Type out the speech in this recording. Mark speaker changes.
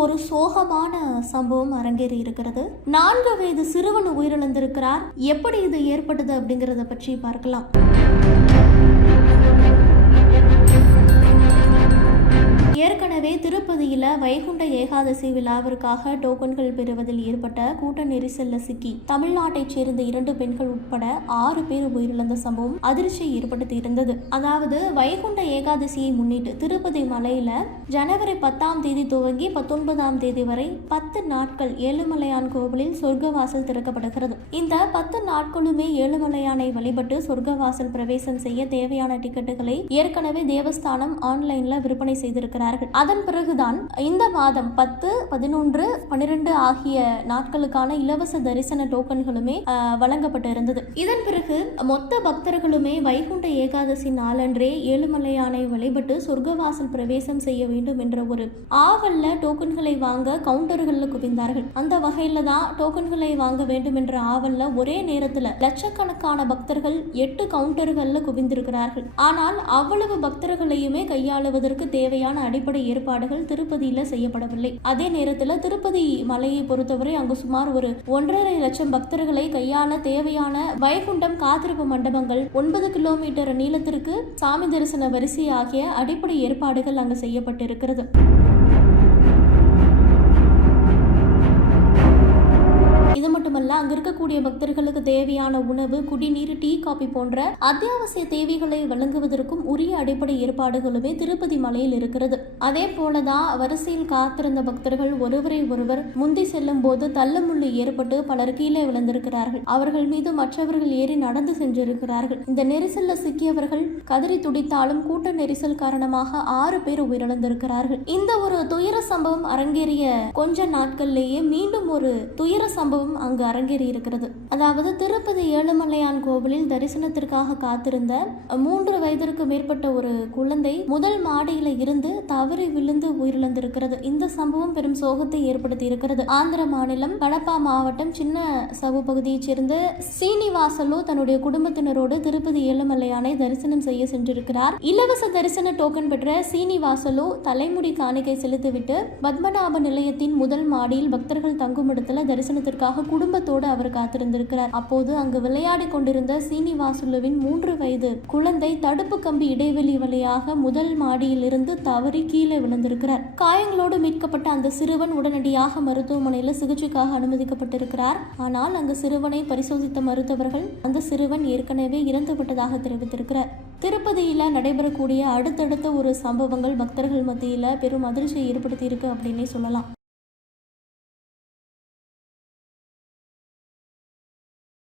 Speaker 1: ஒரு சோகமான சம்பவம் அரங்கேறி இருக்கிறது. நான்கு வயது சிறுவன் உயிரிழந்திருக்கிறார். எப்படி இது ஏற்பட்டது அப்படிங்கறத பற்றி பார்க்கலாம். ஏற்கனவே திரு திருப்பதியில் வைகுண்ட ஏகாதசி விழாவிற்காக டோக்கன்கள் பெறுவதில் ஏற்பட்ட கூட்ட நெரிசல்ல சிக்கி தமிழ்நாட்டைச் சேர்ந்த இரண்டு பெண்கள் உட்பட ஆறு பேர் உயிரிழந்த சம்பவம் அதிர்ச்சியை ஏற்படுத்தியிருந்தது அதாவது வைகுண்ட ஏகாதசியை முன்னிட்டு திருப்பதி மலையில ஜனவரி பத்தாம் தேதி துவங்கி பத்தொன்பதாம் தேதி வரை பத்து நாட்கள் ஏழுமலையான் கோவிலில் சொர்க்கவாசல் திறக்கப்படுகிறது. இந்த பத்து நாட்களுமே ஏழுமலையானை வழிபட்டு சொர்க்கவாசல் பிரவேசம் செய்ய தேவையான டிக்கெட்டுகளை ஏற்கனவே தேவஸ்தானம் ஆன்லைன்ல விற்பனை செய்திருக்கிறார்கள். அதன் பிறகு தான் இந்த மாதம் பத்து பதினொன்று பன்னிரெண்டு ஆகிய நாட்களுக்கான இலவச தரிசன டோக்கன்களுமே வழங்கப்பட்டு இருந்தது இதன் பிறகு மொத்த பக்தர்களுமே வைகுண்ட ஏகாதசி நாளன்றே ஏழுமலையானை வழிபட்டு சொர்க்கவாசல் பிரவேசம் செய்ய வேண்டும் என்ற ஒரு ஆவல்ல டோக்கன்களை வாங்க கவுண்டர்களில் குவிந்தார்கள். அந்த வகையில தான் டோக்கன்களை வாங்க வேண்டும் என்ற ஆவல்ல ஒரே நேரத்துல லட்சக்கணக்கான பக்தர்கள் எட்டு கவுண்டர்கள்ல குவிந்திருக்கிறார்கள். ஆனால் அவ்வளவு பக்தர்களையுமே கையாளுவதற்கு தேவையான அடிப்படை ஏற்பாடுகள் திருப்பதியில செய்யப்படவில்லை. அதே நேரத்துல திருப்பதி மலையை பொறுத்தவரை அங்கு சுமார் ஒரு ஒன்றரை லட்சம் பக்தர்களை கையாள தேவையான வைகுண்டம் காத்திருப்பு மண்டபங்கள் ஒன்பது கிலோமீட்டர் நீளத்திற்கு சாமி தரிசன வரிசை ஆகிய அடிப்படை ஏற்பாடுகள் அங்கு செய்யப்பட்டிருக்கிறது. அங்க இருக்கக்கூடிய பக்தர்களுக்கு தேவையான உணவு குடிநீர் டீ காபி போன்ற அத்தியாவசிய தேவைகளை வழங்குவதற்கும் உரிய அடிப்படை ஏற்பாடுகளுமே திருப்பதி மலையில் இருக்கிறது. அதே போலதான் வரிசையில் காத்திருந்த பக்தர்கள் ஒருவரை ஒருவர் முந்தி செல்லும் போது தள்ளமுள்ளு ஏற்பட்டு பலர் கீழே விழுந்திருக்கிறார்கள். அவர்கள் மீது மற்றவர்கள் ஏறி நடந்து சென்றிருக்கிறார்கள். இந்த நெரிசல்ல சிக்கியவர்கள் கதறி துடித்தாலும் கூட்ட நெரிசல் காரணமாக ஆறு பேர் உயிரிழந்திருக்கிறார்கள். இந்த ஒரு துயர சம்பவம் அரங்கேறிய கொஞ்ச நாட்கள்லேயே மீண்டும் ஒரு துயர சம்பவம் அங்கு அரங்கேறி இருக்கிறது. அதாவது திருப்பதி ஏழுமலையான் கோவிலில் தரிசனத்திற்காக காத்திருந்த மூன்று வயதிற்கு மேற்பட்ட ஒரு குழந்தை முதல் மாடியில இருந்து தவறி விழுந்து உயிரிழந்திருக்கிறது. இந்த சம்பவம் பெரும் சோகத்தை ஏற்படுத்தி இருக்கிறது. ஆந்திர மாநிலம் கடப்பா மாவட்டம் சின்ன சவு பகுதியைச் சேர்ந்த சீனிவாசலு தன்னுடைய குடும்பத்தினரோடு திருப்பதி ஏழுமலையானை தரிசனம் செய்ய சென்றிருக்கிறார். இலவச தரிசன டோக்கன் பெற்ற சீனிவாசலு தலைமுடி காணிக்கை செலுத்திவிட்டு பத்மநாப நிலையத்தின் முதல் மாடியில் பக்தர்கள் தங்கும் இடத்துல தரிசனத்திற்காக குடும்பத்தோடு அவர் காத்திருந்திருக்கிறார். அப்போது அங்கு விளையாடி கொண்டிருந்த சீனிவாசுலுவின் மூன்று வயது குழந்தை தடுப்பு கம்பி இடைவெளி வழியாக முதல் மாடியிலிருந்து தவறி கீழே விழுந்திருக்கிறார். காயங்களோடு மீட்கப்பட்ட அந்த சிறுவன் உடனடியாக மருத்துவமனையில் சிகிச்சைக்காக அனுமதிக்கப்பட்டிருக்கிறார். ஆனால் அங்கு சிறுவனை பரிசோதித்த மருத்துவர்கள் அந்த சிறுவன் ஏற்கனவே இறந்துவிட்டதாக தெரிவித்திருக்கிறார். திருப்பதியில நடைபெறக்கூடிய அடுத்தடுத்த ஒரு சம்பவங்கள் பக்தர்கள் மத்தியில பெரும் அதிர்ச்சியை ஏற்படுத்தியிருக்கு அப்படின்னே சொல்லலாம்.